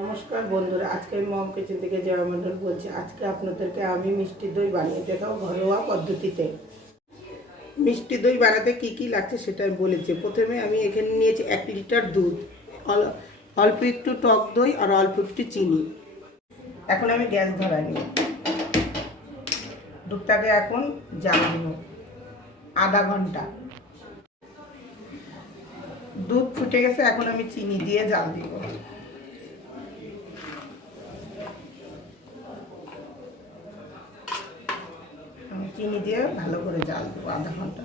নমস্কার বন্ধুরা, আজকে আমি মম কিচেন থেকে জয়া মণ্ডল বলছি। আজকে আপনাদেরকে আমি মিষ্টি দই বানিয়ে দেখাবো ঘরোয়া পদ্ধতিতে। মিষ্টি দই বানাতে কি কি লাগছে সেটা আমি বলেছি। প্রথমে আমি এখানে নিয়েছি 1 লিটার দুধ, অল্প একটু টক দই আর অল্প একটু চিনি। এখন আমি গ্যাস ধরাই নিই, দুধটাকে এখন জাল দিব আধা ঘন্টা। দুধ ফুটে গেছে, এখন আমি চিনি দিয়ে জাল দিব। চিনি দিয়ে ভালো করে জাল দেবো আধা ঘন্টা।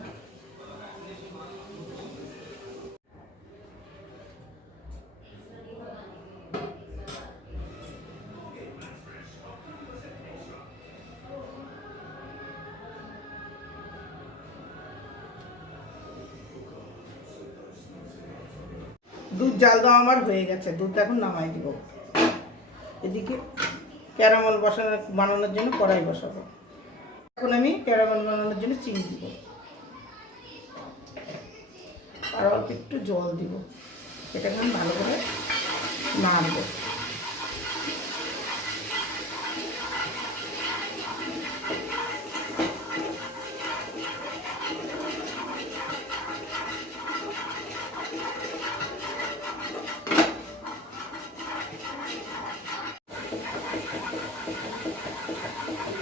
দুধ জাল দেওয়া আমার হয়ে গেছে, দুধটা এখন নামাই দিব। এদিকে ক্যারামেল বানানোর জন্য কড়াই বসাবো। এখন আমি ক্যারামেল বানানোর জন্য চিনি দিব আর অল্প একটু জল দিব। এটাকে আমি ভালো করে নাড়বো।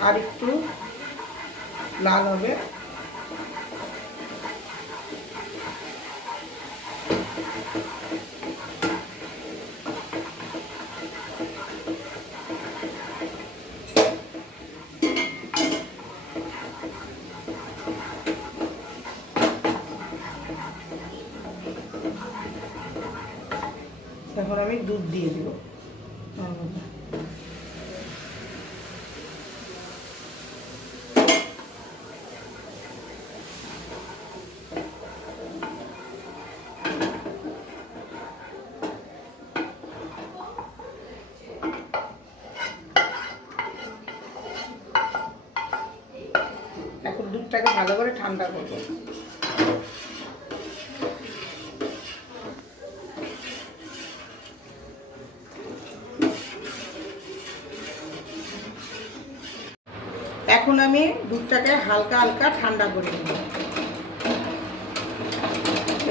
আর একটু লাল হবে। এখন আমি দুধ দিয়ে দিব। এখন দুধটাকে ভালো করে ঠান্ডা করব। এখন আমি দুধটাকে হালকা হালকা ঠান্ডা করে নেব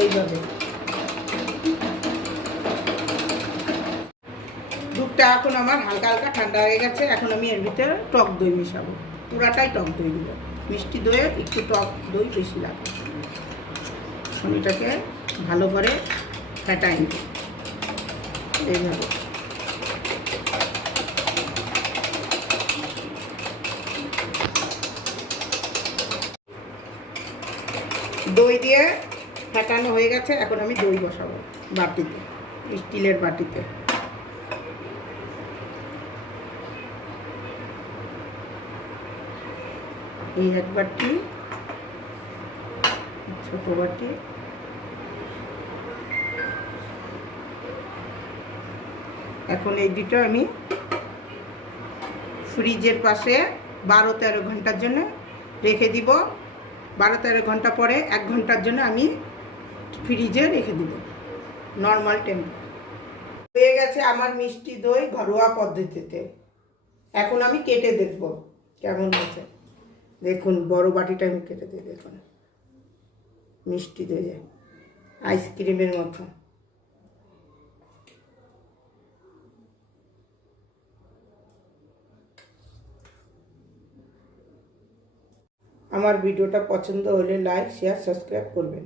এইভাবে। দুধটা এখন আমার হালকা হালকা ঠান্ডা হয়ে গেছে। এখন আমি এর ভিতরে টক দই মিশাবো, পুরাটাই টক দই দিব। মিষ্টি দইয়ে একটু টক দই বেশি লাগে। আমি এটাকে ভালো করে ফেটাই নেব এইভাবে। দই দিয়ে ফেটানো হয়ে গেছে। এখন আমি দই বসাবো বাটিতে, স্টিলের বাটিতে। এই এক বাটি, ছোট বাটি। এখন এই দুটো আমি ফ্রিজের পাশে 12-13 ঘন্টার জন্য রেখে দিব। 12-13 ঘন্টা পরে 1 ঘন্টার জন্য আমি ফ্রিজে রেখে দিব নর্মাল টেম্পারেচার। হয়ে গেছে আমার মিষ্টি দই ঘরোয়া পদ্ধতিতে। এখন আমি কেটে দেখব কেমন হয়েছে। দেখুন, বড় বাটিটা আমি কেটে দিই। দেখুন, মিষ্টি দই আইসক্রিমের মতো। আমার ভিডিওটা পছন্দ হলে লাইক, শেয়ার, সাবস্ক্রাইব করবেন।